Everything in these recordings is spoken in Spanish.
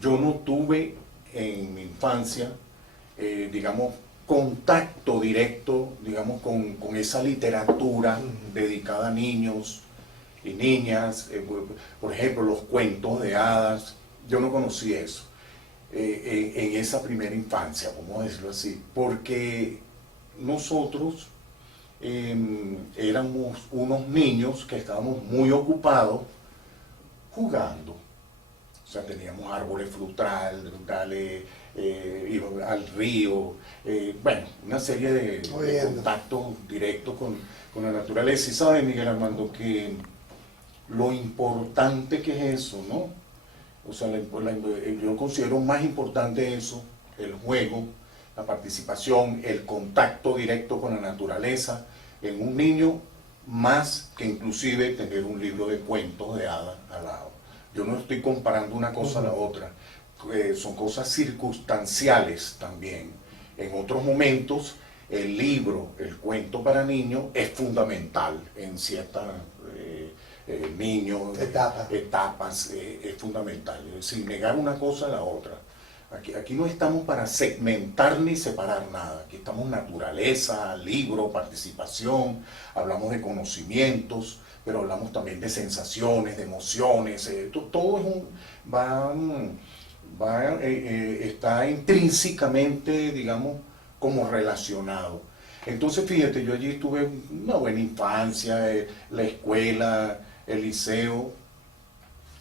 yo no tuve en mi infancia, digamos, contacto directo, digamos, con esa literatura dedicada a niños y niñas, por ejemplo, los cuentos de hadas. Yo no conocí eso en esa primera infancia, vamos a decirlo así, porque nosotros éramos unos niños que estábamos muy ocupados jugando. O sea, teníamos árboles frutales, íbamos al río, bueno, una serie de contactos directos con la naturaleza. Y sabe, Miguel Armando, que lo importante que es eso, ¿no? O sea, yo considero más importante eso, el juego, la participación, el contacto directo con la naturaleza en un niño, más que inclusive tener un libro de cuentos de hadas al lado. Yo no estoy comparando una cosa a la otra, son cosas circunstanciales también. En otros momentos, el libro, el cuento para niños es fundamental en ciertas etapas, es fundamental, sin negar una cosa a la otra. Aquí no estamos para segmentar ni separar nada, aquí estamos naturaleza, libro, participación, hablamos de conocimientos, pero hablamos también de sensaciones, de emociones, todo está intrínsecamente, digamos, como relacionado. Entonces, fíjate, yo allí tuve una buena infancia, la escuela, el liceo,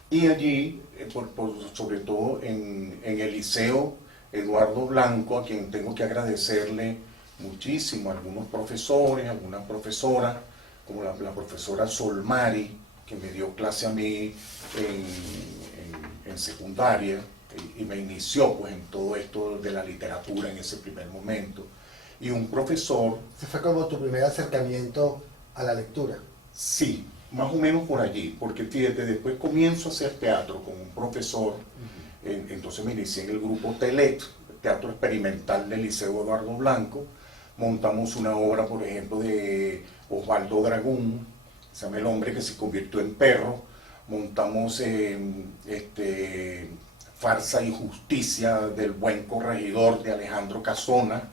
y allí, sobre todo en el liceo Eduardo Blanco, a quien tengo que agradecerle muchísimo, a algunos profesores, algunas profesoras, como la profesora Solmari, que me dio clase a mí en secundaria, y me inició pues en todo esto de la literatura en ese primer momento. Y un profesor... ¿Ese fue como tu primer acercamiento a la lectura? Sí, más o menos por allí, porque fíjate, después comienzo a hacer teatro con un profesor, entonces me inicié en el grupo TELET, Teatro Experimental del Liceo Eduardo Blanco, montamos una obra, por ejemplo, de Osvaldo Dragún, se llama El hombre que se convirtió en perro, montamos Farsa y Justicia del buen corregidor de Alejandro Casona,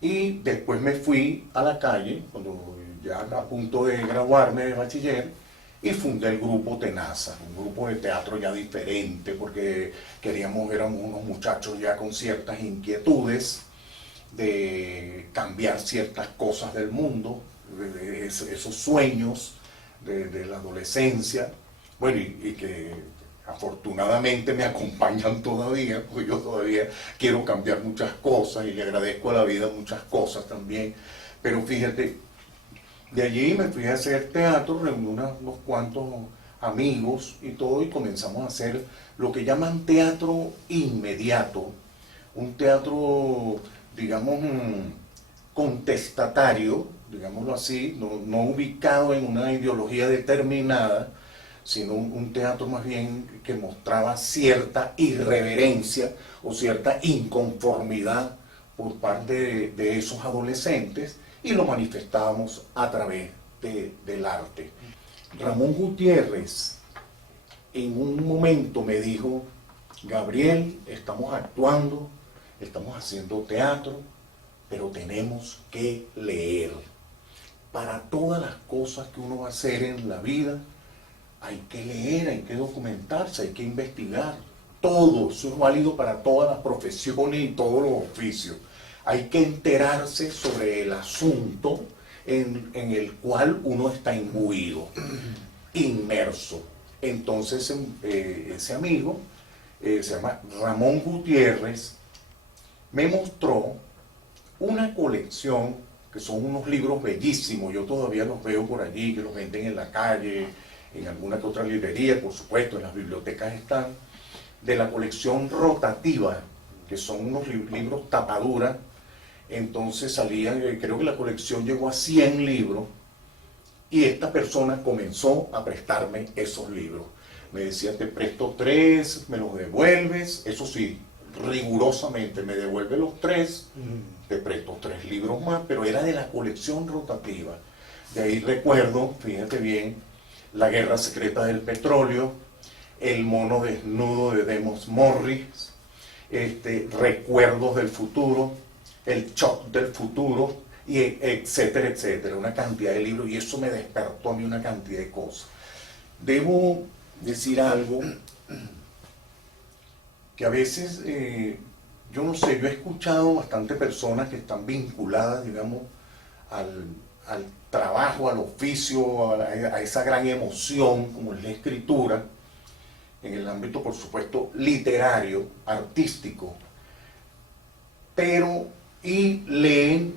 y después me fui a la calle, cuando ya a punto de graduarme de bachiller, y fundé el grupo Tenaza, un grupo de teatro ya diferente, porque éramos unos muchachos ya con ciertas inquietudes de cambiar ciertas cosas del mundo, de esos sueños de la adolescencia, bueno, y que afortunadamente me acompañan todavía, porque yo todavía quiero cambiar muchas cosas y le agradezco a la vida muchas cosas también, pero fíjate, de allí me fui a hacer teatro, reuní unos cuantos amigos y todo, y comenzamos a hacer lo que llaman teatro inmediato, un teatro, digamos, contestatario, digámoslo así, no ubicado en una ideología determinada, sino un teatro más bien que mostraba cierta irreverencia o cierta inconformidad por parte de esos adolescentes, y lo manifestábamos a través del arte. Ramón Gutiérrez en un momento me dijo: Gabriel, estamos actuando, estamos haciendo teatro, pero tenemos que leer. Para todas las cosas que uno va a hacer en la vida, hay que leer, hay que documentarse, hay que investigar. Todo, eso es válido para todas las profesiones y todos los oficios. Hay que enterarse sobre el asunto en el cual uno está imbuido, inmerso. Entonces ese amigo, se llama Ramón Gutiérrez, me mostró una colección que son unos libros bellísimos. Yo todavía los veo por allí, que los venden en la calle, en alguna que otra librería, por supuesto, en las bibliotecas están, de la colección rotativa, que son unos libros tapadura. Entonces salían, creo que la colección llegó a 100 libros, y esta persona comenzó a prestarme esos libros. Me decía: te presto 3, me los devuelves, eso sí, rigurosamente, me devuelve los 3, te presto 3 libros más, pero era de la colección rotativa. De ahí recuerdo, fíjate bien, La guerra secreta del petróleo, El mono desnudo de Demos Morris, Recuerdos del futuro, El shock del futuro, y etcétera, etcétera, una cantidad de libros, y eso me despertó a mí una cantidad de cosas. Debo decir algo que a veces, yo no sé, yo he escuchado bastante personas que están vinculadas, digamos, al trabajo, al oficio, a esa gran emoción como es la escritura, en el ámbito, por supuesto, literario, artístico, y leen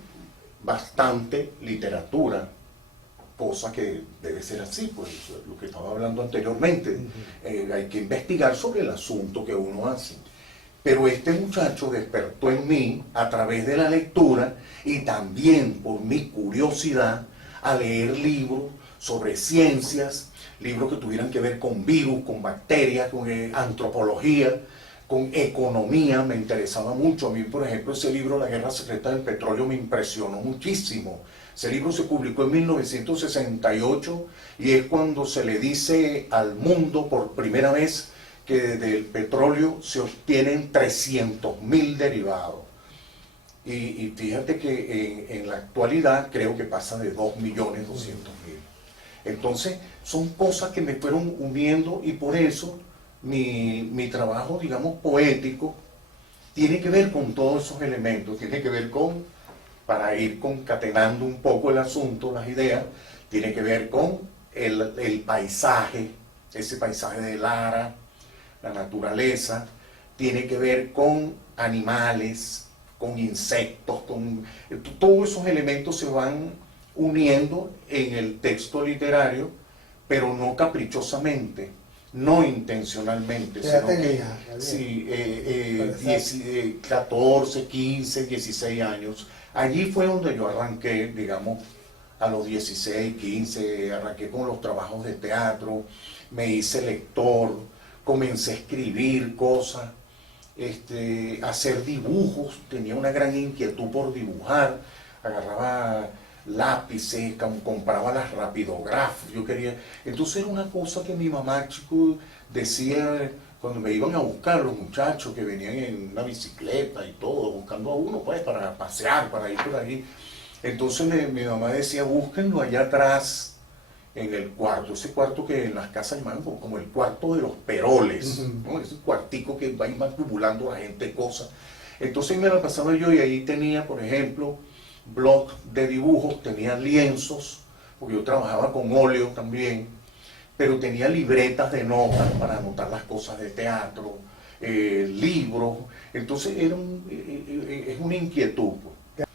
bastante literatura, cosa que debe ser así, pues lo que estaba hablando anteriormente. Hay que investigar sobre el asunto que uno hace. Pero este muchacho despertó en mí a través de la lectura y también por mi curiosidad a leer libros sobre ciencias, libros que tuvieran que ver con virus, con bacterias, con antropología, con economía. Me interesaba mucho. A mí, por ejemplo, ese libro, La Guerra Secreta del Petróleo, me impresionó muchísimo. Ese libro se publicó en 1968 y es cuando se le dice al mundo por primera vez que del petróleo se obtienen 300.000 derivados. Y fíjate que en la actualidad creo que pasa de 2.200.000. Entonces son cosas que me fueron uniendo, y por eso mi trabajo, digamos, poético tiene que ver con todos esos elementos, tiene que ver con, para ir concatenando un poco el asunto, las ideas, tiene que ver con el paisaje, ese paisaje de Lara, la naturaleza, tiene que ver con animales, con insectos, con todos esos elementos se van uniendo en el texto literario, pero no caprichosamente, no intencionalmente, ¿Qué edad sino que tenía? sí, 14, 15, 16 años. Allí fue donde yo arranqué, digamos, a los 16, 15, arranqué con los trabajos de teatro, me hice lector, comencé a escribir cosas, hacer dibujos, tenía una gran inquietud por dibujar, agarraba lápices, compraba las rapidógrafos, yo quería, entonces era una cosa que mi mamá, chico, decía cuando me iban a buscar los muchachos que venían en una bicicleta y todo, buscando a uno pues para pasear, para ir por ahí. Entonces mi mamá decía, búsquenlo allá atrás en el cuarto, ese cuarto que en las casas llaman como el cuarto de los peroles, ¿no? Ese cuartico que va acumulando la gente cosas. Entonces me la pasaba yo, y ahí tenía, por ejemplo, blog de dibujos, tenía lienzos, porque yo trabajaba con óleo también, pero tenía libretas de notas para anotar las cosas de teatro, libros. Entonces es una inquietud, pues.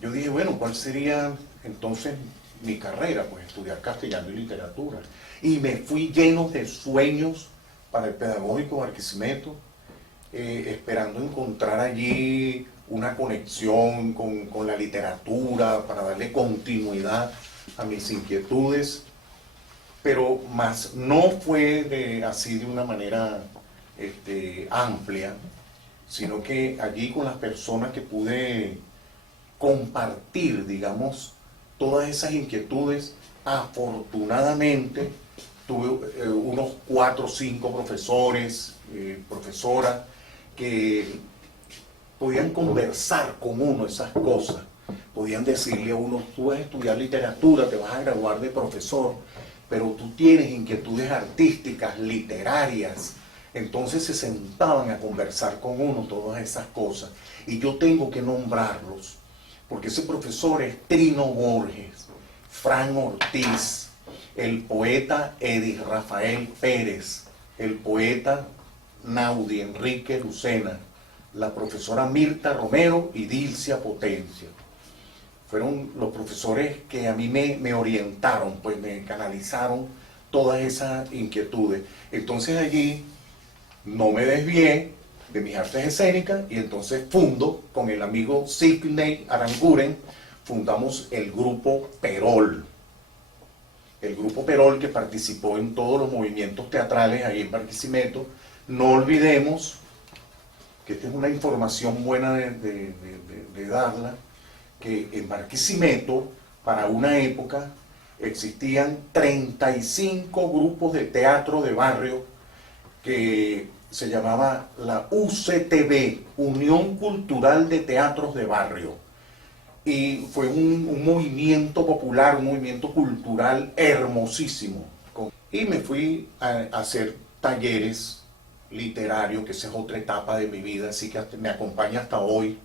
Yo dije, bueno, ¿cuál sería entonces mi carrera? Pues estudiar castellano y literatura. Y me fui lleno de sueños para el Pedagógico de Barquisimeto, esperando encontrar allí una conexión con la literatura, para darle continuidad a mis inquietudes, pero más no fue así de una manera amplia, sino que allí con las personas que pude compartir, digamos, todas esas inquietudes, afortunadamente tuve unos 4 o 5 profesores, profesoras, que podían conversar con uno esas cosas, podían decirle a uno, tú vas a estudiar literatura, te vas a graduar de profesor, pero tú tienes inquietudes artísticas, literarias. Entonces se sentaban a conversar con uno todas esas cosas, y yo tengo que nombrarlos, porque ese profesor es Trino Borges, Fran Ortiz, el poeta Edith Rafael Pérez, el poeta Naudi Enrique Lucena, la profesora Mirta Romero y Dilcia Potencia. Fueron los profesores que a mí me orientaron, pues me canalizaron todas esas inquietudes. Entonces allí no me desvié de mis artes escénicas, y entonces fundo con el amigo Sidney Aranguren, fundamos el grupo Perol. El grupo Perol, que participó en todos los movimientos teatrales ahí en Barquisimeto. No olvidemos que esta es una información buena de darla, que en Barquisimeto, para una época, existían 35 grupos de teatro de barrio que se llamaba la UCTB, Unión Cultural de Teatros de Barrio. Y fue un movimiento popular, un movimiento cultural hermosísimo. Y me fui a hacer talleres literarios, que esa es otra etapa de mi vida, así que me acompaña hasta hoy.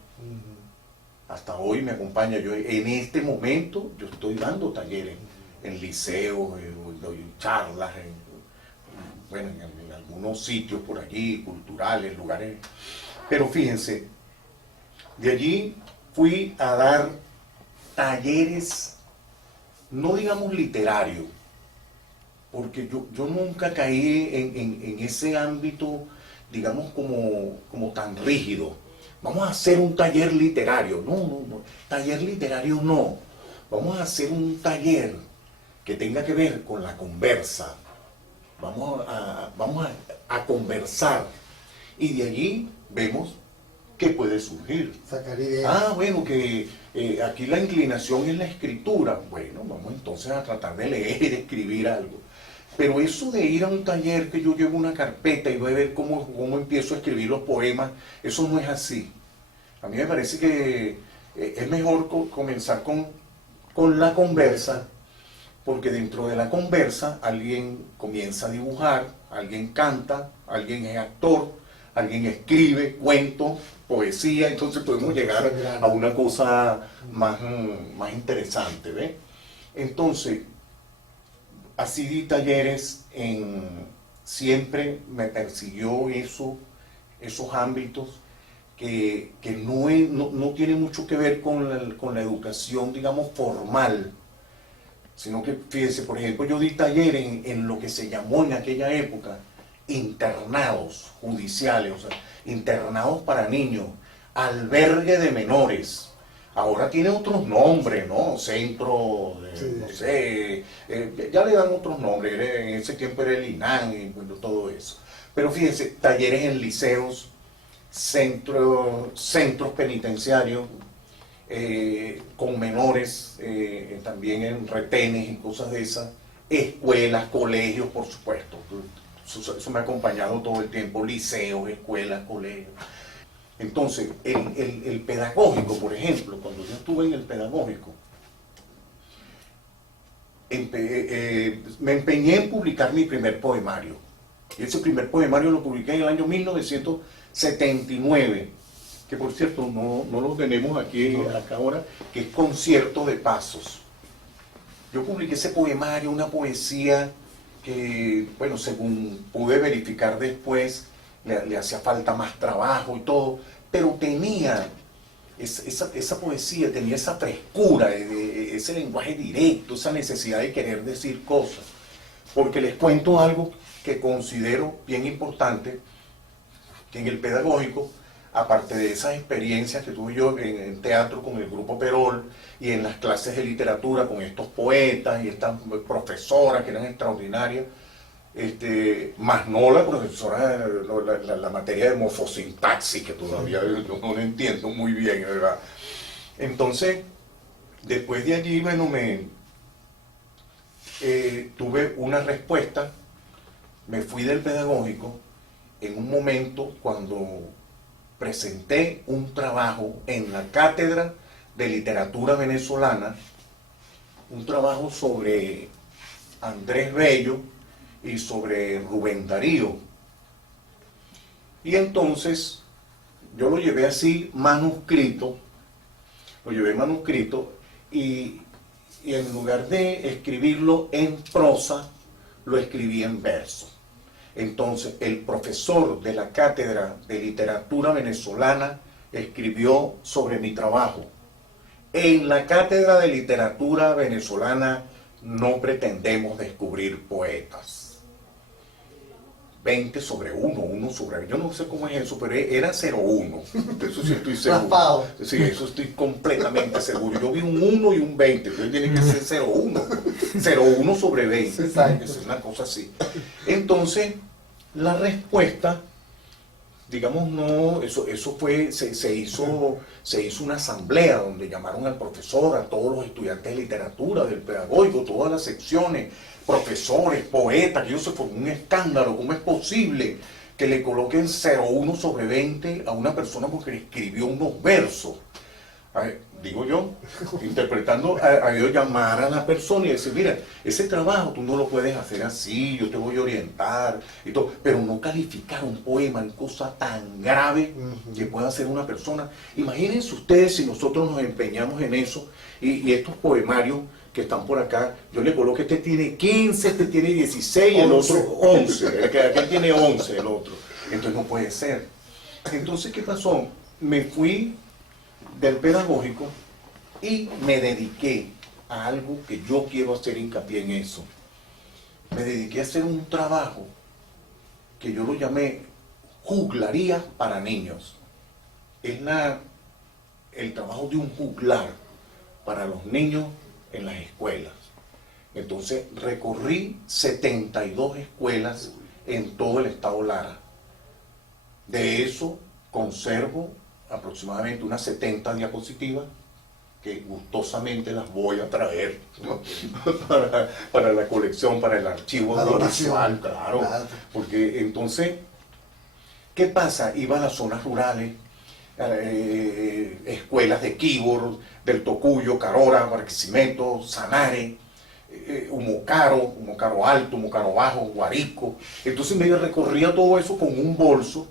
Hasta hoy me acompaña. Yo en este momento yo estoy dando talleres en liceos, doy charlas, bueno, en algunos sitios por allí, culturales, lugares. Pero fíjense, de allí fui a dar talleres, no digamos literarios, porque yo nunca caí en ese ámbito, digamos, como tan rígido. Vamos a hacer un taller literario. No, taller literario no. Vamos a hacer un taller que tenga que ver con la conversa. Vamos a conversar. Y de allí vemos qué puede surgir. Sacar ideas. Bueno, que aquí la inclinación es la escritura. Bueno, vamos entonces a tratar de leer, de escribir algo. Pero eso de ir a un taller que yo llevo una carpeta y voy a ver cómo empiezo a escribir los poemas, eso no es así. A mí me parece que es mejor comenzar con la conversa, porque dentro de la conversa alguien comienza a dibujar, alguien canta, alguien es actor, alguien escribe cuentos, poesía, entonces podemos llegar a una cosa más interesante, ¿ves? Entonces, así di talleres, siempre me persiguió esos ámbitos que no tienen mucho que ver con la educación, digamos, formal, sino que, fíjense, por ejemplo, yo di talleres en lo que se llamó en aquella época internados judiciales, o sea, internados para niños, albergue de menores. Ahora tiene otros nombres, ¿no? Centro, no sé, ya le dan otros nombres, en ese tiempo era el INAN y bueno, todo eso. Pero fíjense, talleres en liceos, centros penitenciarios, con menores, también en retenes y cosas de esas, escuelas, colegios, por supuesto. Eso me ha acompañado todo el tiempo, liceos, escuelas, colegios. Entonces, el pedagógico, por ejemplo, cuando yo estuve en el pedagógico, me empeñé en publicar mi primer poemario. Y ese primer poemario lo publiqué en el año 1979, que por cierto no lo tenemos acá ahora, que es Concierto de Pasos. Yo publiqué ese poemario, una poesía que, bueno, según pude verificar después, le hacía falta más trabajo y todo, pero tenía esa poesía, tenía esa frescura, ese lenguaje directo, esa necesidad de querer decir cosas. Porque les cuento algo que considero bien importante, que en el pedagógico, aparte de esas experiencias que tuve yo en teatro con el Grupo Perol y en las clases de literatura con estos poetas y estas profesoras que eran extraordinarias, más no la profesora, la materia de morfosintaxis, que todavía yo no lo entiendo muy bien, ¿verdad? Entonces, después de allí, bueno, tuve una respuesta, me fui del pedagógico en un momento cuando presenté un trabajo en la Cátedra de Literatura Venezolana, un trabajo sobre Andrés Bello y sobre Rubén Darío. Y entonces yo lo llevé así manuscrito, y en lugar de escribirlo en prosa, lo escribí en verso. Entonces el profesor de la Cátedra de Literatura Venezolana escribió sobre mi trabajo. En la Cátedra de Literatura Venezolana no pretendemos descubrir poetas. 20 sobre 1, 1 sobre... Yo no sé cómo es eso, pero era 0,1. Eso sí estoy seguro. Sí, eso estoy completamente seguro. Yo vi un 1 y un 20, entonces tiene que ser 0,1. 0,1 sobre 20. Exacto. Es una cosa así. Entonces, la respuesta digamos, no, eso fue, se hizo una asamblea donde llamaron al profesor, a todos los estudiantes de literatura, del pedagógico, todas las secciones, profesores, poetas, que se formó un escándalo. ¿Cómo es posible que le coloquen 0,1 sobre 20 a una persona porque escribió unos versos? A ver, digo yo, interpretando, a Dios, llamar a la persona y decir, mira, ese trabajo tú no lo puedes hacer así, yo te voy a orientar y todo, pero no calificar un poema en cosa tan grave que pueda hacer una persona. Imagínense ustedes si nosotros nos empeñamos en eso y estos poemarios que están por acá, yo le coloco, este tiene 15, este tiene 16, el otro 11, aquel tiene 11, el otro. Entonces no puede ser. Entonces, ¿qué pasó? Me fui del pedagógico y me dediqué a algo que yo quiero hacer hincapié en eso. Me dediqué a hacer un trabajo que yo lo llamé juglaría para niños. Es el trabajo de un juglar para los niños en las escuelas. Entonces recorrí 72 escuelas en todo el estado Lara. De eso conservo aproximadamente unas 70 diapositivas que gustosamente las voy a traer, ¿no? para la colección, para el archivo audiovisual, claro. Porque entonces, ¿qué pasa? Iba a las zonas rurales, escuelas de Quíbor, del Tocuyo, Carora, Barquisimeto, Sanare, Humocaro Alto, Humocaro Bajo, Guarico. Entonces me recorría todo eso con un bolso.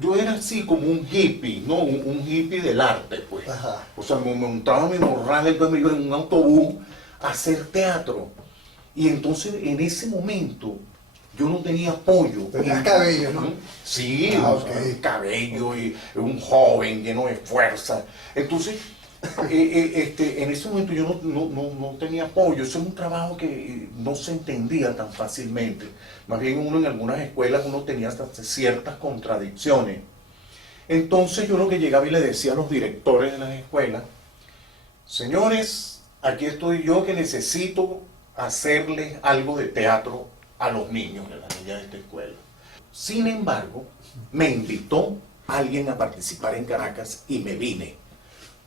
Yo era así como un hippie, ¿no? Un hippie del arte, pues. Ajá. O sea, me montaba mi morral, entonces me iba en un autobús a hacer teatro. Y entonces en ese momento yo no tenía apoyo. Tenías cabello, ¿no? Sí, okay. Cabello y un joven lleno de fuerza. Entonces, en ese momento yo no tenía apoyo. Eso es un trabajo que no se entendía tan fácilmente. Más bien uno en algunas escuelas uno tenía hasta ciertas contradicciones. Entonces yo lo que llegaba y le decía a los directores de las escuelas, señores, aquí estoy yo que necesito hacerles algo de teatro a los niños y a las niñas de esta escuela. Sin embargo, me invitó alguien a participar en Caracas y me vine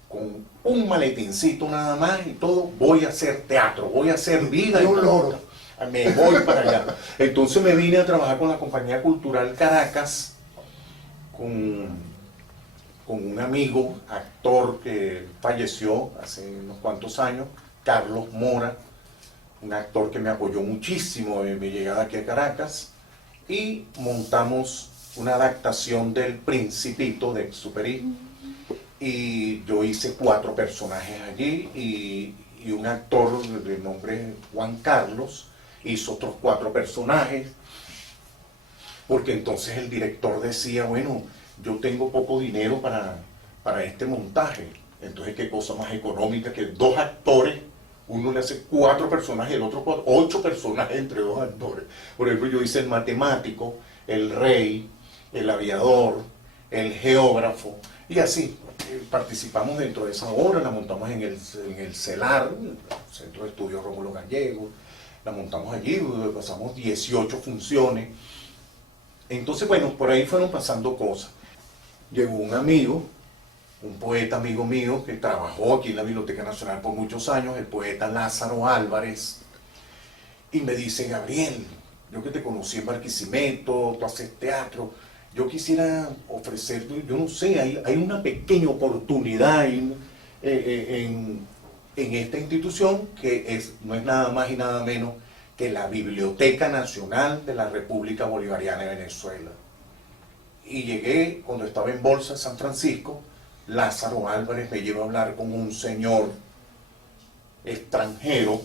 con un maletincito nada más y todo. Voy a hacer teatro, voy a hacer vida y un loro. Me voy para allá. Entonces me vine a trabajar con la Compañía Cultural Caracas, con un amigo, actor que falleció hace unos cuantos años, Carlos Mora, un actor que me apoyó muchísimo en mi llegada aquí a Caracas, y montamos una adaptación del Principito de Exupéry, y yo hice 4 personajes allí, y un actor de nombre Juan Carlos hizo otros 4 personajes, porque entonces el director decía, bueno, yo tengo poco dinero para este montaje, entonces qué cosa más económica que 2 actores, uno le hace 4 personajes y el otro 4, 8 personajes entre 2 actores. Por ejemplo, yo hice el matemático, el rey, el aviador, el geógrafo, y así participamos dentro de esa obra. La montamos en el CELAR, el Centro de Estudios Rómulo Gallego, la montamos allí, pasamos 18 funciones. Entonces, bueno, por ahí fueron pasando cosas. Llegó un amigo, un poeta amigo mío que trabajó aquí en la Biblioteca Nacional por muchos años, el poeta Lázaro Álvarez, y me dice, Gabriel, yo que te conocí en Barquisimeto, tú haces teatro, yo quisiera ofrecerte, yo no sé, hay una pequeña oportunidad en esta institución que no es nada más y nada menos que la Biblioteca Nacional de la República Bolivariana de Venezuela. Y llegué, cuando estaba en Bolsa, San Francisco, Lázaro Álvarez me lleva a hablar con un señor extranjero,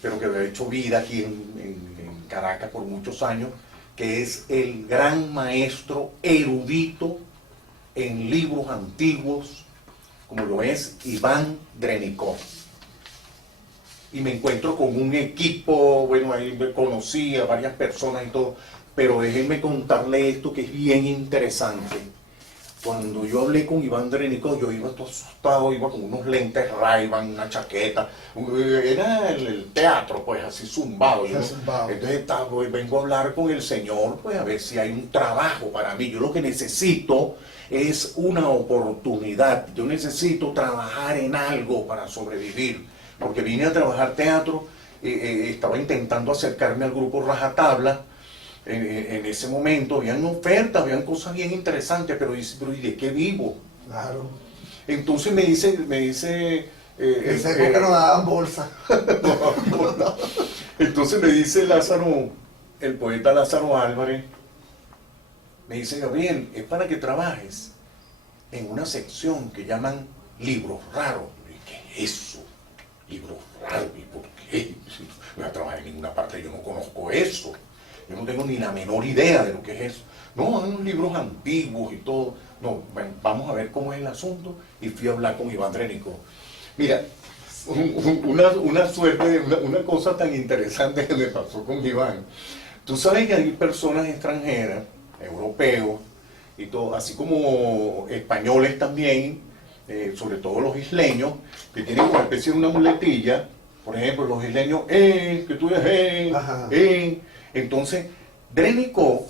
pero que había hecho vida aquí en Caracas por muchos años, que es el gran maestro erudito en libros antiguos, como lo es Iván Drenikov. Y me encuentro con un equipo, bueno, ahí me conocí a varias personas y todo, pero déjenme contarle esto que es bien interesante. cuando yo hablé con Iván Drénico, yo iba todo asustado, iba con unos lentes Ray-Ban, una chaqueta, era el teatro, pues así zumbado. Entonces pues, vengo a hablar con el señor, pues a ver si hay un trabajo para mí. Yo lo que necesito es una oportunidad, yo necesito trabajar en algo para sobrevivir, porque vine a trabajar teatro, estaba intentando acercarme al grupo Rajatabla. En ese momento habían ofertas, habían cosas bien interesantes, pero dice, pero ¿y de qué vivo? Claro. Entonces me dice En esa época no daban bolsa. no. Entonces me dice Lázaro, el poeta Lázaro Álvarez, me dice, Gabriel, es para que trabajes en una sección que llaman libros raros. Y, ¿qué es eso? Libros raros, ¿y por qué? No voy a trabajar en ninguna parte, yo no conozco eso. Yo no tengo ni la menor idea de lo que es eso. No, hay unos libros antiguos y todo. No, bueno, vamos a ver cómo es el asunto. Y fui a hablar con Iván Drénico. Mira, una suerte, una cosa tan interesante que me pasó con Iván. Tú sabes que hay personas extranjeras, europeos, y todo, así como españoles también, sobre todo los isleños, que tienen una especie de una muletilla. Por ejemplo, los isleños, que tú eres, Entonces, Drénico,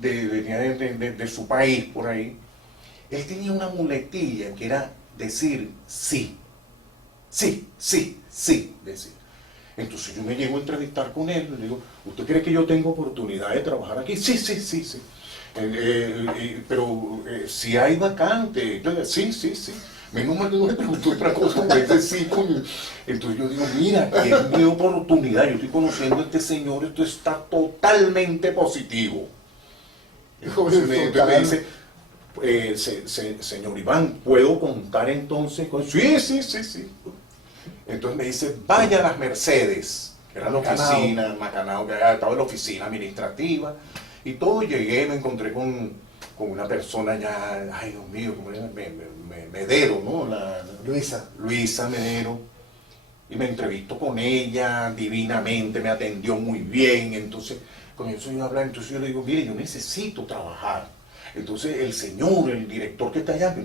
venía de su país por ahí, él tenía una muletilla que era decir sí, decir. Entonces yo me llego a entrevistar con él, le digo, ¿usted cree que yo tengo oportunidad de trabajar aquí? Sí. Pero si hay vacante, sí. Menos mal que no me preguntó otra cosa, pues sí, coño. Entonces yo digo, mira, que es mi oportunidad, yo estoy conociendo a este señor, esto está totalmente positivo. Entonces me dice, señor Iván, ¿puedo contar entonces con...? Sí. Entonces me dice, vaya a las Mercedes, que era la oficina, Macanao, que estaba en la oficina administrativa, y todo, llegué, me encontré con una persona ya, ay Dios mío, como era, Medero, ¿no? Luisa Medero, y me entrevisto con ella divinamente, me atendió muy bien, entonces comienzo yo a hablar, entonces yo le digo, mire, yo necesito trabajar. Entonces el señor, el director que está allá,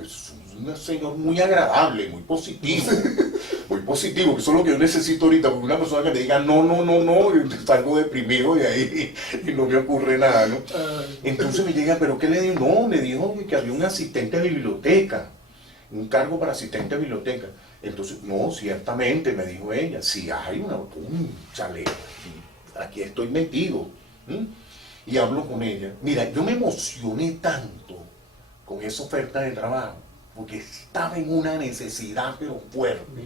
es un señor muy agradable, muy positivo, que eso es lo que yo necesito ahorita, porque una persona que me diga no, y salgo deprimido de ahí y no me ocurre nada, ¿no? Entonces me llega, ¿pero qué le digo? No, me dijo que había un asistente de biblioteca, un cargo para asistente de biblioteca. Entonces, no, ciertamente, me dijo ella, si hay chale, aquí estoy metido. Y hablo con ella. Mira, yo me emocioné tanto con esa oferta de trabajo, porque estaba en una necesidad pero fuerte.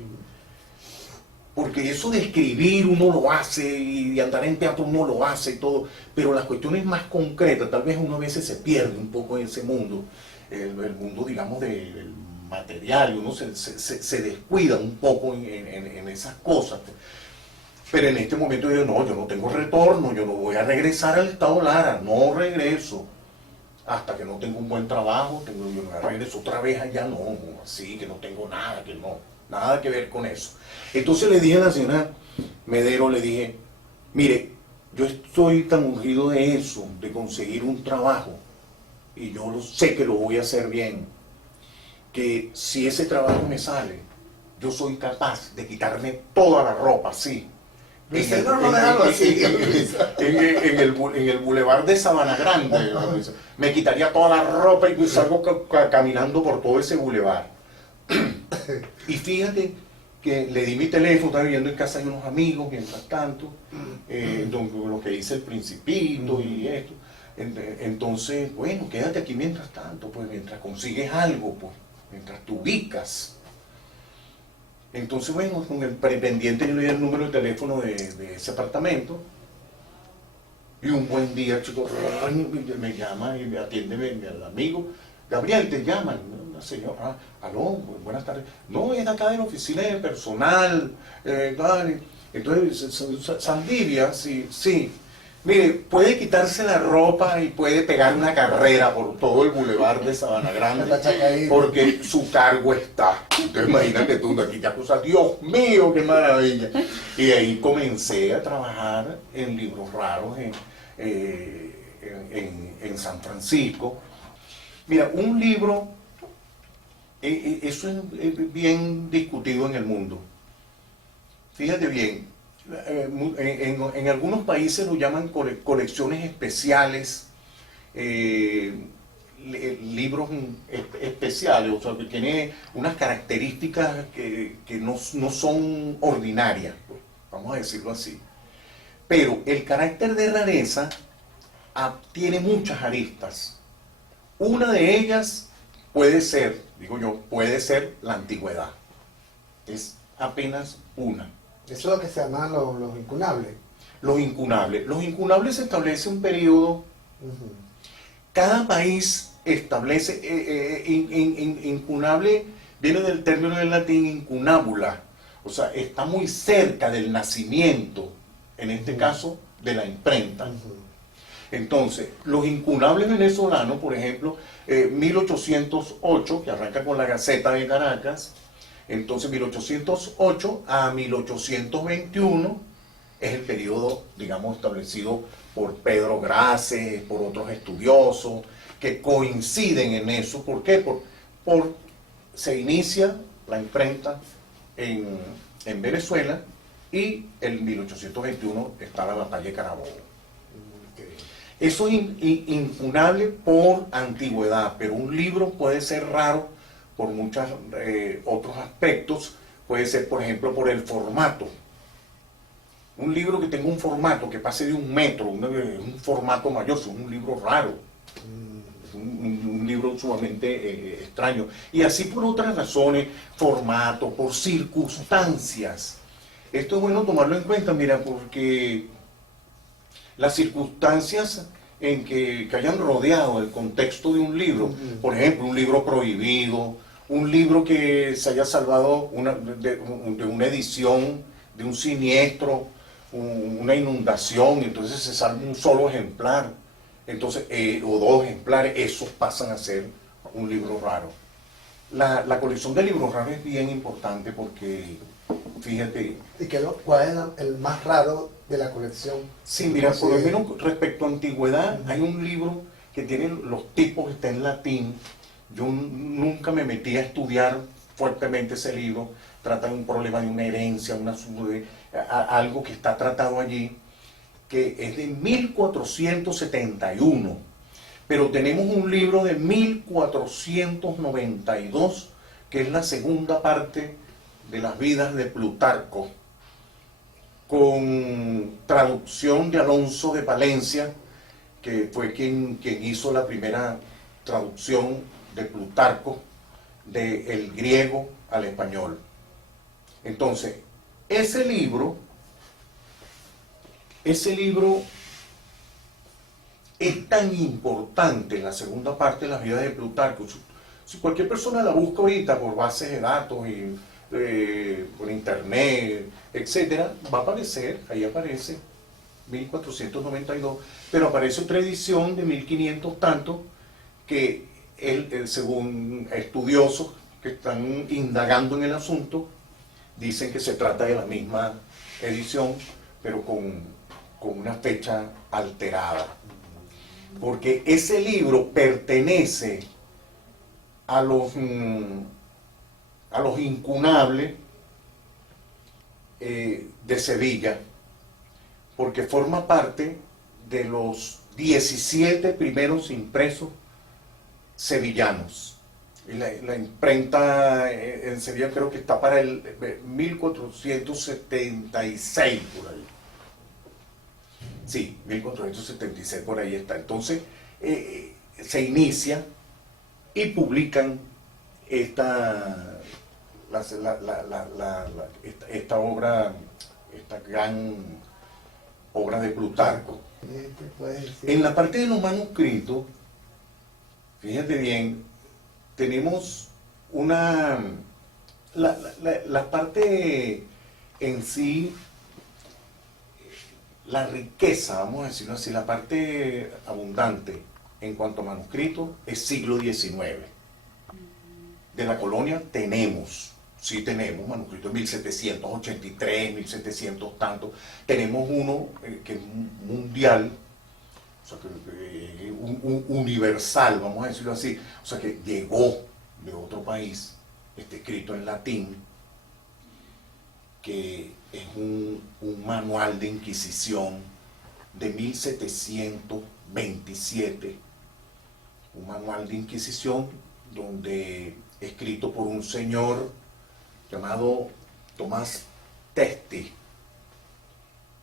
Porque eso de escribir uno lo hace, y de andar en teatro uno lo hace y todo, pero las cuestiones más concretas, tal vez uno a veces se pierde un poco en ese mundo, el mundo, digamos, del material, uno se descuida un poco en esas cosas. Pero en este momento yo no tengo retorno, yo no voy a regresar al estado Lara, no regreso. Hasta que no tengo un buen trabajo, yo no regreso otra vez allá, no, así que no tengo nada que ver con eso. Entonces le dije a la señora Medero, le dije, mire, yo estoy tan ungido de eso, de conseguir un trabajo, y yo sé que lo voy a hacer bien, que si ese trabajo me sale, yo soy capaz de quitarme toda la ropa, sí. En el bulevar de Sabana Grande, me quitaría toda la ropa y salgo caminando por todo ese bulevar. Y fíjate que le di mi teléfono, estaba viviendo en casa de unos amigos, mientras tanto, lo que dice el Principito y esto. Entonces, bueno, quédate aquí mientras tanto, pues mientras consigues algo, pues, mientras te ubicas. Entonces, bueno, con el pretendiente yo le di el número de teléfono de ese apartamento, y un buen día, chico, me llama y me atiende el amigo, Gabriel, te llaman, una señora, aló, buenas tardes, no, es de acá de la oficina de personal, entonces, Saldivia, sí, mire, puede quitarse la ropa y puede pegar una carrera por todo el bulevar de Sabana Grande, porque su cargo está. Entonces imagínate tú, aquí ya cosas, Dios mío, qué maravilla. Y ahí comencé a trabajar en libros raros en San Francisco. Mira, un libro, eso es bien discutido en el mundo. Fíjate bien, en algunos países lo llaman colecciones especiales, libros especiales, o sea, que tiene unas características que no son ordinarias, pues, vamos a decirlo así. Pero el carácter de rareza tiene muchas aristas. Una de ellas puede ser, digo yo, puede ser la antigüedad. Es apenas una. Eso es lo que se llaman los incunables. Los incunables. Los incunables se establece un periodo. Ujú. Cada país establece, incunable viene del término del latín incunabula, o sea, está muy cerca del nacimiento, en este caso, de la imprenta. Entonces, los incunables venezolanos, por ejemplo, 1808, que arranca con la Gaceta de Caracas, entonces 1808 a 1821 es el periodo, digamos, establecido por Pedro Grace, por otros estudiosos, que coinciden en eso. ¿Por qué? Se inicia la imprenta en Venezuela y en 1821 está la batalla de Carabobo. Eso es incunable por antigüedad, pero un libro puede ser raro por muchos otros aspectos. Puede ser, por ejemplo, por el formato. Un libro que tenga un formato que pase de 1 metro, un formato mayor, es un libro raro, es un libro sumamente extraño. Y así por otras razones, formato, por circunstancias. Esto es bueno tomarlo en cuenta, mira, porque las circunstancias que hayan rodeado el contexto de un libro, por ejemplo, un libro prohibido, un libro que se haya salvado de una edición, de un siniestro, una inundación, entonces se salva un solo ejemplar, entonces, o 2 ejemplares, esos pasan a ser un libro raro. La colección de libros raros es bien importante porque, fíjate... ¿Y cuál es el más raro de la colección? Sí, mira, por lo menos respecto a antigüedad, hay un libro que tiene los tipos, está en latín. Yo nunca me metí a estudiar fuertemente ese libro. Trata de un problema de una herencia, algo que está tratado allí, que es de 1471. Pero tenemos un libro de 1492, que es la segunda parte de las vidas de Plutarco, con traducción de Alonso de Palencia, que fue quien hizo la primera traducción de Plutarco del griego al español. Entonces, ese libro es tan importante, la segunda parte de las vidas de Plutarco. Si cualquier persona la busca ahorita por bases de datos y por internet, etcétera, va a aparecer, ahí aparece 1492, pero aparece otra edición de 1500 tanto que según estudiosos que están indagando en el asunto, dicen que se trata de la misma edición, pero con una fecha alterada. Porque ese libro pertenece a los incunables de Sevilla, porque forma parte de los 17 primeros impresos sevillanos. La imprenta en Sevilla creo que está para el 1476 por ahí. Sí, 1476 por ahí está. Entonces se inicia y publican esta obra, esta gran obra de Plutarco. En la parte de los manuscritos, fíjate bien, tenemos la parte en sí, la riqueza, vamos a decirlo así, la parte abundante en cuanto a manuscritos es siglo XIX. De la colonia sí tenemos manuscritos de 1783, 1700 tanto. Tenemos uno que es mundial, o sea, universal, vamos a decirlo así, o sea, que llegó de otro país, está escrito en latín, que es un manual de inquisición de 1727, un manual de inquisición donde escrito por un señor llamado Tomás Testi.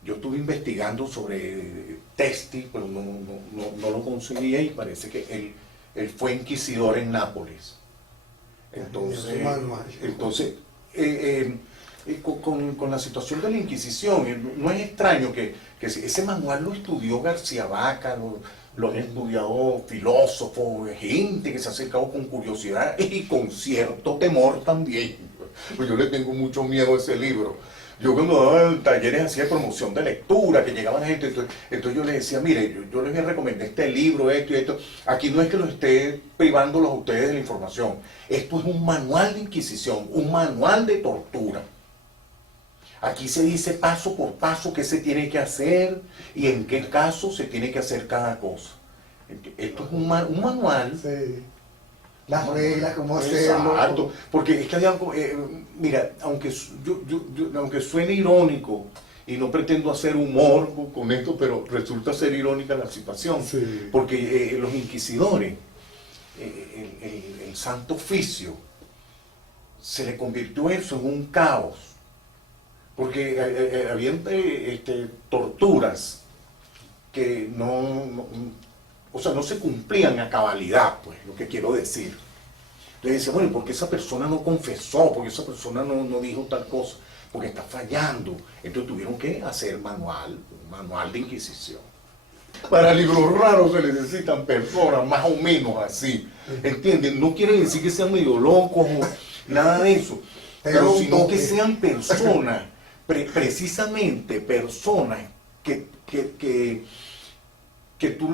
Yo estuve investigando sobre Testi, pero no lo conseguía, y parece que él fue inquisidor en Nápoles. Entonces con la situación de la Inquisición, no es extraño que ese manual lo estudió García Vaca, lo han estudiado filósofos, gente que se ha acercado con curiosidad y con cierto temor también. Pues yo le tengo mucho miedo a ese libro. Yo cuando daba talleres hacía de promoción de lectura, que llegaba la gente, entonces yo les decía, mire, yo les voy a recomendar este libro, esto y esto. Aquí no es que los esté privándolos a ustedes de la información. Esto es un manual de inquisición, un manual de tortura. Aquí se dice paso por paso qué se tiene que hacer y en qué caso se tiene que hacer cada cosa. Esto es un manual. Sí. Las reglas, cómo hacerlo. Exacto, porque es que mira, aunque suene irónico, y no pretendo hacer humor con esto, pero resulta ser irónica la situación, Sí. porque los inquisidores, el santo oficio, se le convirtió eso en un caos, porque habían torturas que o sea, no se cumplían a cabalidad, pues, lo que quiero decir. Entonces decía, bueno, ¿por qué esa persona no confesó? ¿Por qué esa persona no dijo tal cosa? Porque está fallando. Entonces tuvieron que hacer un manual de inquisición. Para libros raros se necesitan personas más o menos así, ¿entienden? No quiere decir que sean medio locos o nada de eso, pero sino que sean personas, precisamente personas que tú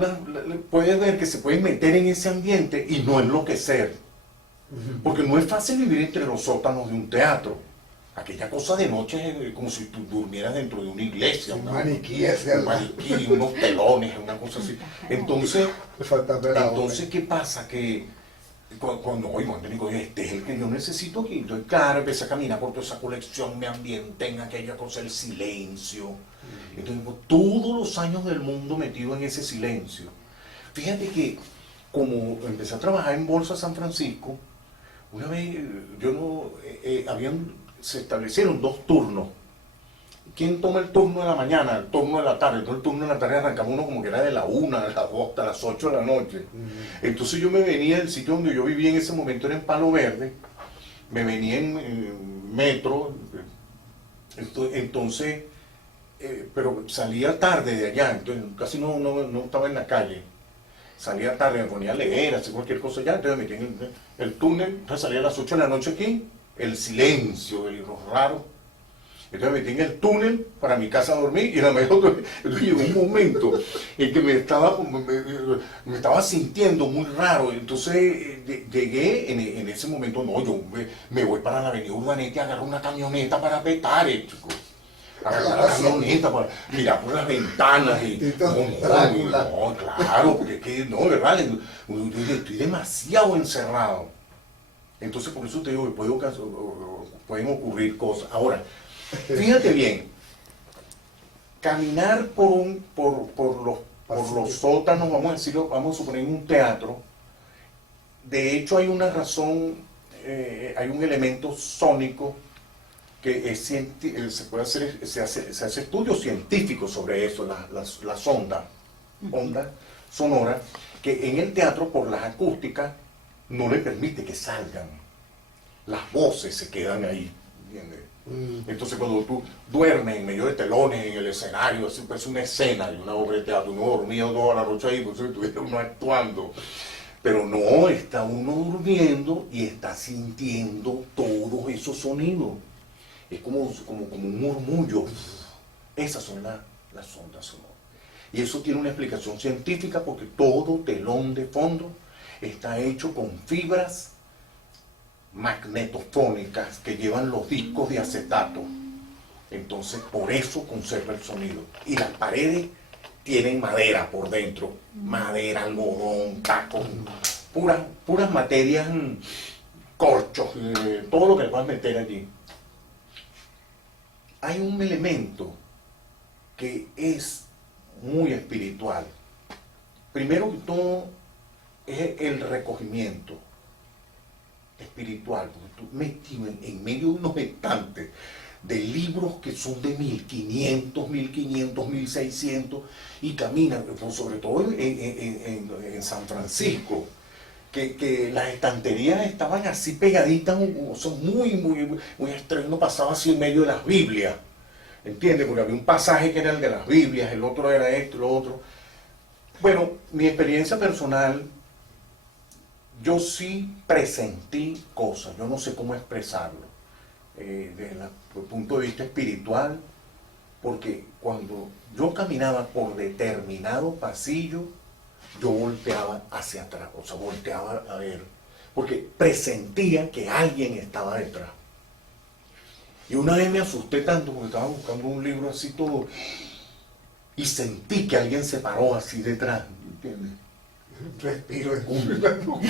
puedes ver que se pueden meter en ese ambiente y no enloquecer. Porque no es fácil vivir entre los sótanos de un teatro. Aquella cosa de noche es como si tú durmieras dentro de una iglesia. Un maniquí, unos telones, una cosa así. Entonces, ¿qué pasa? Que cuando oigo, digo, este es el que yo necesito aquí. Entonces, claro, empecé a caminar por toda esa colección, me ambienté en aquella cosa, el silencio. Entonces, todos los años del mundo metido en ese silencio. Fíjate que como empecé a trabajar en Bolsa San Francisco, una vez se establecieron 2 turnos. ¿Quién toma el turno de la mañana? El turno de la tarde. Entonces el turno de la tarde arrancaba uno como que era de la 1, de las 2 hasta las 8 de la noche. Entonces yo me venía del sitio donde yo vivía en ese momento, era en Palo Verde, me venía en metro, entonces pero salía tarde de allá, entonces casi no estaba en la calle. Salía tarde, me ponía a leer, hacer cualquier cosa allá, entonces me metí en el túnel, entonces salía a las 8 de la noche aquí, el silencio, el raro. Entonces me metí en el túnel para mi casa a dormir y entonces llegó un momento en que me estaba sintiendo muy raro. Entonces llegué en ese momento, yo me voy para la avenida Urdaneta y agarro una camioneta para Petare, chicos. Agarrar la camioneta para mirar por las ventanas y no, claro, porque es que no, ¿verdad? Estoy demasiado encerrado. Entonces por eso te digo que pueden ocurrir cosas. Ahora, fíjate bien, caminar por los sótanos, vamos a decirlo, vamos a suponer en un teatro, de hecho hay una razón, hay un elemento sónico que se hace estudios científicos sobre eso, las ondas sonoras, que en el teatro por las acústicas no le permite que salgan. Las voces se quedan ahí, ¿entiendes? Entonces cuando tú duermes en medio de telones en el escenario, así parece una escena y una obra de teatro, uno dormido 2 horas a la noche ahí, pues estuviera uno actuando. Pero no, está uno durmiendo y está sintiendo todos esos sonidos. Es como un murmullo. Esas son las ondas sonoras. Y eso tiene una explicación científica porque todo telón de fondo está hecho con fibras magnetofónicas que llevan los discos de acetato. Entonces, por eso conserva el sonido. Y las paredes tienen madera por dentro, madera, algodón, tacos, puras materias, corchos, todo lo que le vas a meter allí. Hay un elemento que es muy espiritual. Primero que todo es el recogimiento espiritual, porque tú metido en medio de unos estantes de libros que son de 1500, 1600 y caminan, sobre todo en San Francisco, que las estanterías estaban así pegaditas, son muy estrechas, uno pasaba así en medio de las Biblias, ¿entiendes? Porque había un pasaje que era el de las Biblias, el otro era esto, lo otro. Bueno, mi experiencia personal, yo sí presentí cosas, yo no sé cómo expresarlo, desde el punto de vista espiritual, porque cuando yo caminaba por determinado pasillo, yo volteaba hacia atrás, o sea, volteaba a ver, porque presentía que alguien estaba detrás. Y una vez me asusté tanto porque estaba buscando un libro así todo, y sentí que alguien se paró así detrás, ¿entiendes? Respiro en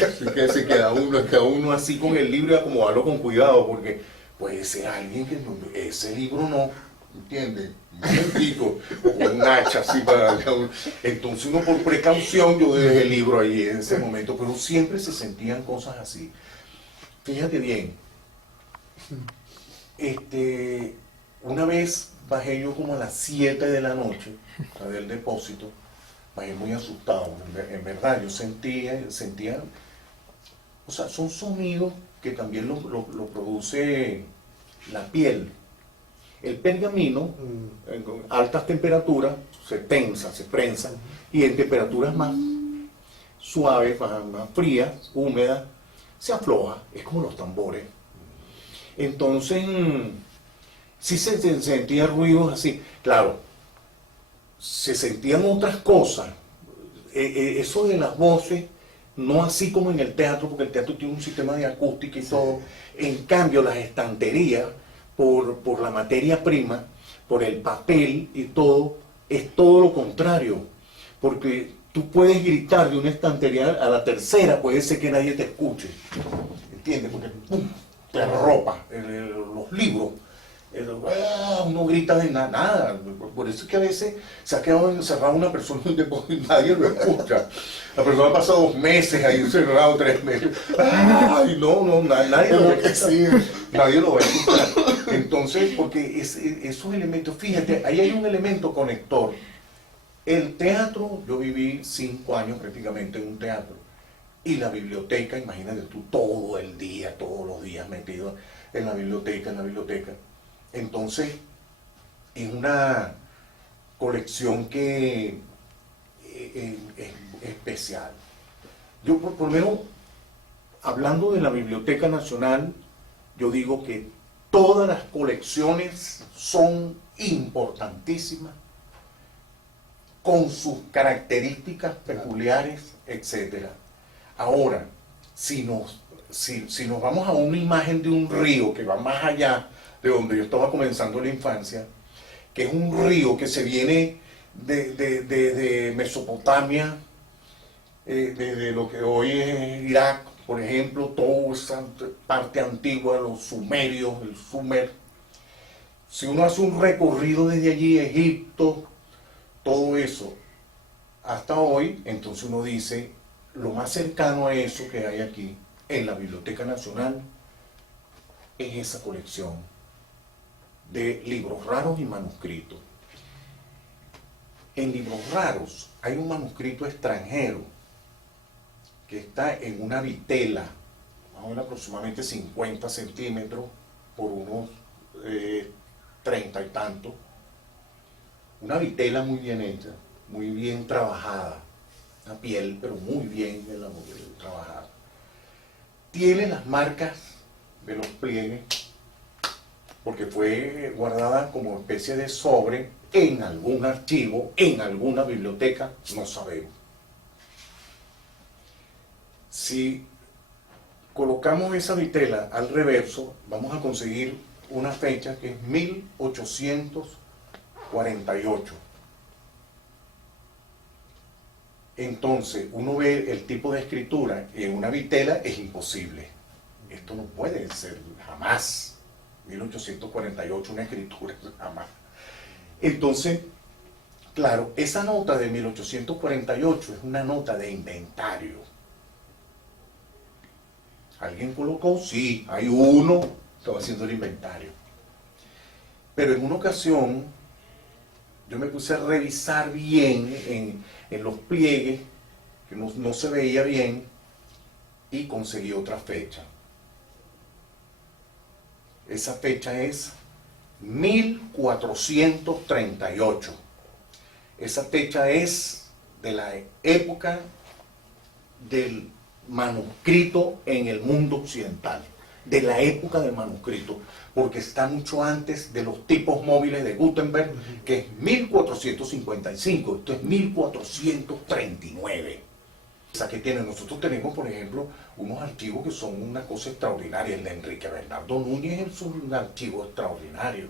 Así que se queda uno así con el libro y acomodarlo con cuidado, porque puede ser alguien que no, ese libro no, ¿entiendes? Un momentico, o con un hacha así para... Entonces uno por precaución, yo dejé el libro ahí en ese momento, pero siempre se sentían cosas así. Fíjate bien, una vez bajé yo como a las 7 de la noche, del depósito, bajé muy asustado, en verdad, yo sentía, o sea, son sonidos que también lo produce la piel. El pergamino, en altas temperaturas, se tensa, se prensa, y en temperaturas más suaves, más frías, húmedas, se afloja, es como los tambores. Entonces, sí se sentían ruidos así, claro, se sentían otras cosas, eso de las voces, no así como en el teatro, porque el teatro tiene un sistema de acústica y todo, en cambio las estanterías, por la materia prima, por el papel y todo, es todo lo contrario, porque tú puedes gritar de una estantería a la tercera, puede ser que nadie te escuche, ¿entiendes? Porque ¡pum!, te arropa, los libros, uno grita de nada, por eso es que a veces se ha quedado encerrado una persona y nadie lo escucha. La persona ha pasado 2 meses ahí encerrado, 3 meses. Ay, nadie lo va a escuchar. Nadie lo va a escuchar. Entonces, porque esos elementos, fíjate, ahí hay un elemento conector. El teatro, yo viví 5 años prácticamente en un teatro. Y la biblioteca, imagínate tú, todo el día, todos los días metido en la biblioteca, Entonces, es una colección que es especial. Yo, por lo menos, hablando de la Biblioteca Nacional, yo digo que todas las colecciones son importantísimas, con sus características peculiares, etc. Ahora, si nos vamos a una imagen de un río que va más allá de donde yo estaba comenzando la infancia, que es un río que se viene de Mesopotamia, de lo que hoy es Irak, por ejemplo, toda esa parte antigua, los sumerios, el Sumer. Si uno hace un recorrido desde allí, Egipto, todo eso, hasta hoy, entonces uno dice, lo más cercano a eso que hay aquí, en la Biblioteca Nacional, es esa colección de libros raros y manuscritos. En libros raros hay un manuscrito extranjero que está en una vitela, más o menos aproximadamente 50 centímetros por unos 30 y tanto. Una vitela muy bien hecha, muy bien trabajada, una piel pero muy bien trabajada. Tiene las marcas de los pliegues, porque fue guardada como especie de sobre en algún archivo, en alguna biblioteca, no sabemos. Si colocamos esa vitela al reverso, vamos a conseguir una fecha que es 1848. Entonces, uno ve el tipo de escritura en una vitela, es imposible. Esto no puede ser jamás. 1848, una escritura, jamás. Entonces, claro, esa nota de 1848 es una nota de inventario. ¿Alguien colocó? Sí, hay uno que estaba haciendo el inventario. Pero en una ocasión, yo me puse a revisar bien en los pliegues, que no se veía bien, y conseguí otra fecha. Esa fecha es 1438. Esa fecha es de la época del manuscrito en el mundo occidental, de la época del manuscrito, porque está mucho antes de los tipos móviles de Gutenberg, que es 1455, esto es 1439. Que tiene, nosotros tenemos, por ejemplo, unos archivos que son una cosa extraordinaria. El de Enrique Bernardo Núñez es un archivo extraordinario.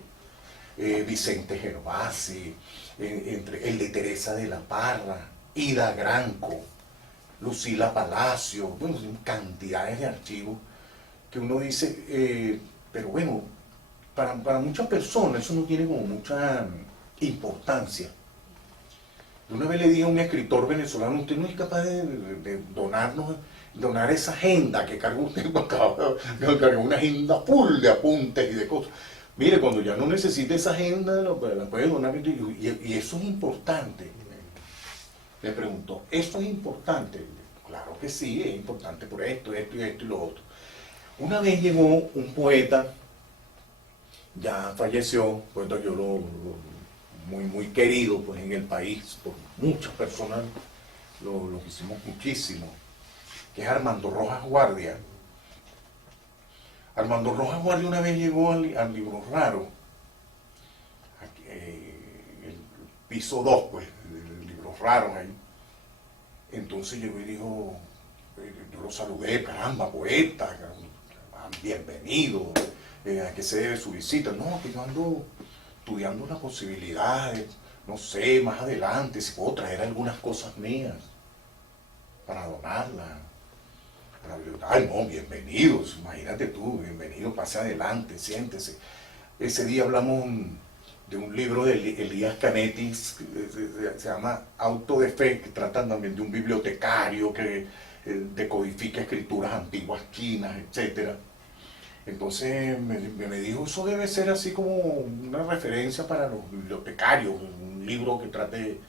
Vicente Gervasi, el de Teresa de la Parra, Ida Granco, Lucila Palacio, bueno, cantidades de archivos que uno dice, pero bueno, para muchas personas eso no tiene como mucha importancia. Una vez le dije a un escritor venezolano, usted no es capaz de donar esa agenda que carga usted, carga una agenda full de apuntes y de cosas. Mire, cuando ya no necesite esa agenda, la puede donar, y eso es importante. Le preguntó, ¿eso es importante? Claro que sí, es importante por esto, esto y esto y lo otro. Una vez llegó un poeta, ya falleció, poeta yo muy querido pues, en el país, por muchas personas lo quisimos muchísimo, que es Armando Rojas Guardia. Armando Rojas Guardia una vez llegó al Libro Raro, aquí, el piso 2, pues, el Libro Raro ahí. Entonces llegó y dijo, yo lo saludé, caramba, poeta, bienvenido, ¿a qué se debe su visita? No, que yo ando estudiando las posibilidades, no sé, más adelante, si puedo traer algunas cosas mías para donarlas. Ay, no, bienvenidos, imagínate tú, bienvenido, pase adelante, siéntese. Ese día hablamos de un libro de Elías Canetti, se llama Auto de Fe, que trata también de un bibliotecario que decodifica escrituras antiguas chinas, etcétera. Entonces me dijo, eso debe ser así como una referencia para los bibliotecarios, un libro que trate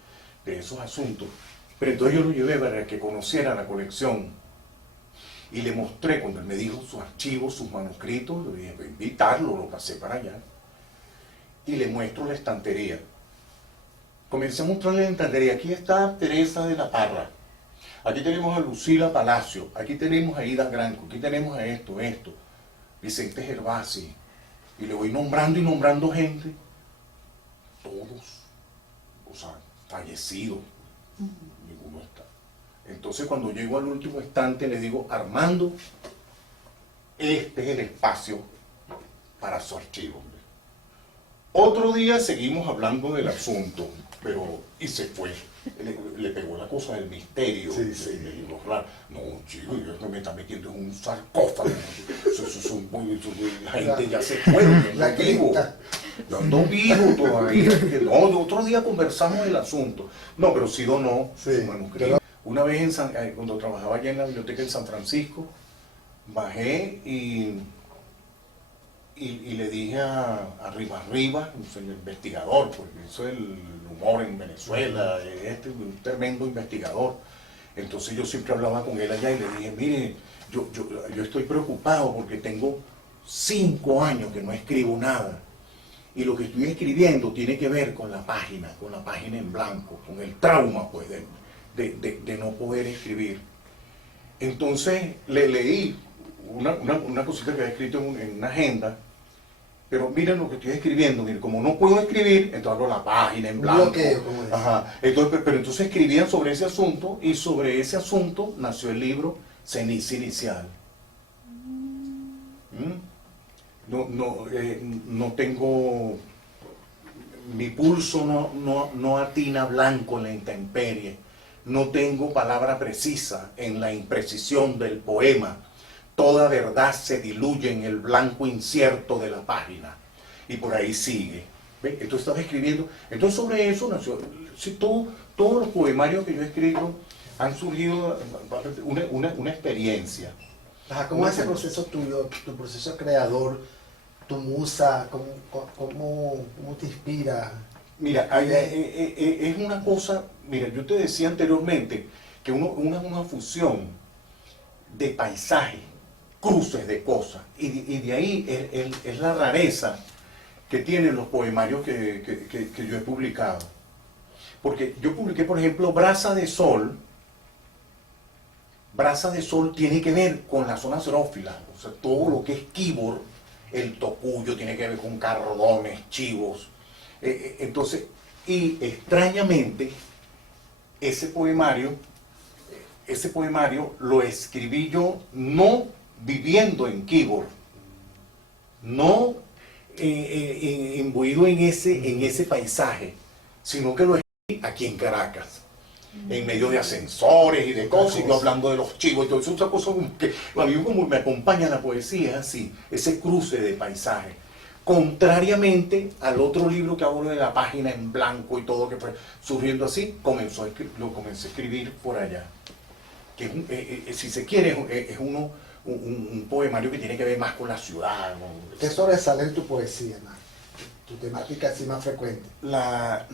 de esos asuntos. Pero entonces yo lo llevé para que conociera la colección y le mostré, cuando él me dijo sus archivos, sus manuscritos, le dije, invitarlo, lo pasé para allá. Y le muestro la estantería. Comencé a mostrarle la estantería. Aquí está Teresa de la Parra. Aquí tenemos a Lucila Palacio. Aquí tenemos a Ida Granco. Aquí tenemos a esto. Vicente Gervasi, y le voy nombrando y nombrando gente, todos, o sea, fallecidos, ninguno está. Entonces cuando llego al último estante le digo, Armando, este es el espacio para su archivo. Otro día seguimos hablando del asunto, y se fue. Le pegó la cosa del misterio, de los raros. No, chico, yo me está metiendo en un sarcófago. La gente ya se fue, yo ando vivo. Yo ando vivo todavía. No, otro día conversamos del asunto. No, pero sí donó su manuscrito. Una vez cuando trabajaba allá en la biblioteca en San Francisco, bajé y le dije a Rivas, el investigador, porque eso es el humor en Venezuela, un tremendo investigador. Entonces yo siempre hablaba con él allá y le dije, mire, yo estoy preocupado porque tengo 5 años que no escribo nada. Y lo que estoy escribiendo tiene que ver con la página en blanco, con el trauma pues, de no poder escribir. Entonces le leí una cosita que había escrito en una agenda, pero miren lo que estoy escribiendo, miren, como no puedo escribir, entonces abro la página en blanco. Ajá. Entonces, pero entonces escribían sobre ese asunto, y sobre ese asunto nació el libro Ceniza Inicial. No tengo, mi pulso no atina blanco en la intemperie, no tengo palabra precisa en la imprecisión del poema. Toda verdad se diluye en el blanco incierto de la página. Y por ahí sigue. ¿Ve? Entonces estaba escribiendo. Entonces sobre eso nació. Si todos los poemarios que yo he escrito han surgido una experiencia. Ajá, ¿cómo es ese proceso tuyo, tu proceso creador, tu musa, cómo te inspira? Mira, es una cosa, mira, yo te decía anteriormente que una fusión de paisaje, cruces de cosas, y de ahí es la rareza que tienen los poemarios que yo he publicado. Porque yo publiqué, por ejemplo, Brasa de Sol. Brasa de Sol tiene que ver con la zona xerófila, o sea, todo lo que es Quíbor, el tocuyo, tiene que ver con cardones, chivos. Entonces, y extrañamente, ese poemario lo escribí yo no viviendo en Quíbor, no imbuido en ese paisaje, sino que lo escribí aquí en Caracas, en medio de ascensores y de cosas, y yo hablando de los chivos, y todo eso es otra cosa que a mí como me acompaña la poesía, así, ese cruce de paisaje. Contrariamente al otro libro que hablo de la página en blanco y todo que fue surgiendo así, lo comencé a escribir por allá. Que si se quiere, es un poemario que tiene que ver más con la ciudad, ¿no? ¿Qué sobresale en tu poesía, man? Tu temática así más frecuente? La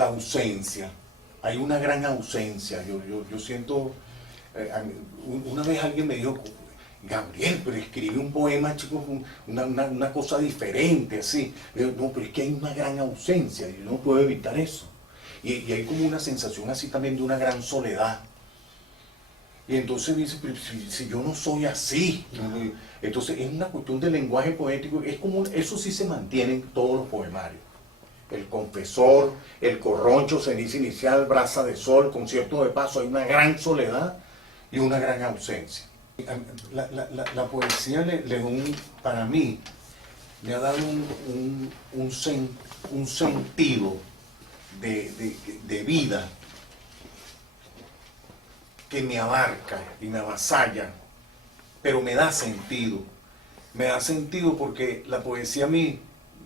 ausencia. Hay una gran ausencia. Yo siento, una vez alguien me dijo, Gabriel, pero escribe un poema, chicos, una cosa diferente, así. Le digo, no, pero es que hay una gran ausencia, y yo no puedo evitar eso. Y hay como una sensación así también de una gran soledad. Y entonces dice, pero si yo no soy así. Entonces es una cuestión de lenguaje poético, es como, eso sí se mantiene en todos los poemarios. El Confesor, El Corroncho, Ceniza Inicial, Brasa de Sol, Concierto de Paso, hay una gran soledad y una gran ausencia. La poesía para mí me ha dado un sentido de vida que me abarca y me avasalla, pero me da sentido. Me da sentido porque la poesía a mí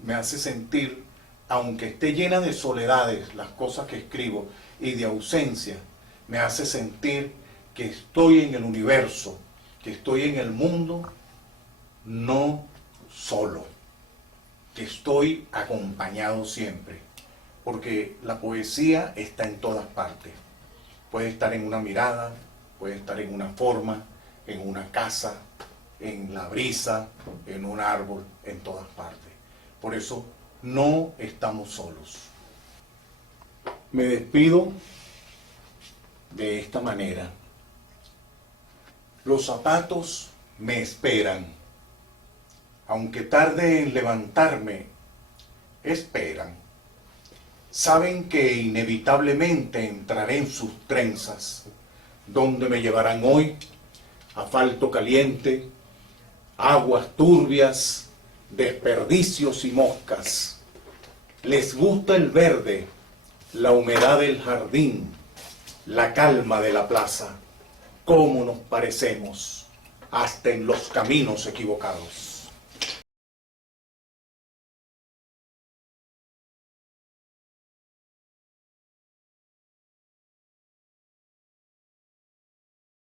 me hace sentir, aunque esté llena de soledades, las cosas que escribo, y de ausencia, me hace sentir que estoy en el universo, que estoy en el mundo, no solo, que estoy acompañado siempre, porque la poesía está en todas partes. Puede estar en una mirada, puede estar en una forma, en una casa, en la brisa, en un árbol, en todas partes. Por eso no estamos solos. Me despido de esta manera. Los zapatos me esperan. Aunque tarde en levantarme, esperan. Saben que inevitablemente entraré en sus trenzas, donde me llevarán hoy asfalto caliente, aguas turbias, desperdicios y moscas. Les gusta el verde, la humedad del jardín, la calma de la plaza. Cómo nos parecemos, hasta en los caminos equivocados.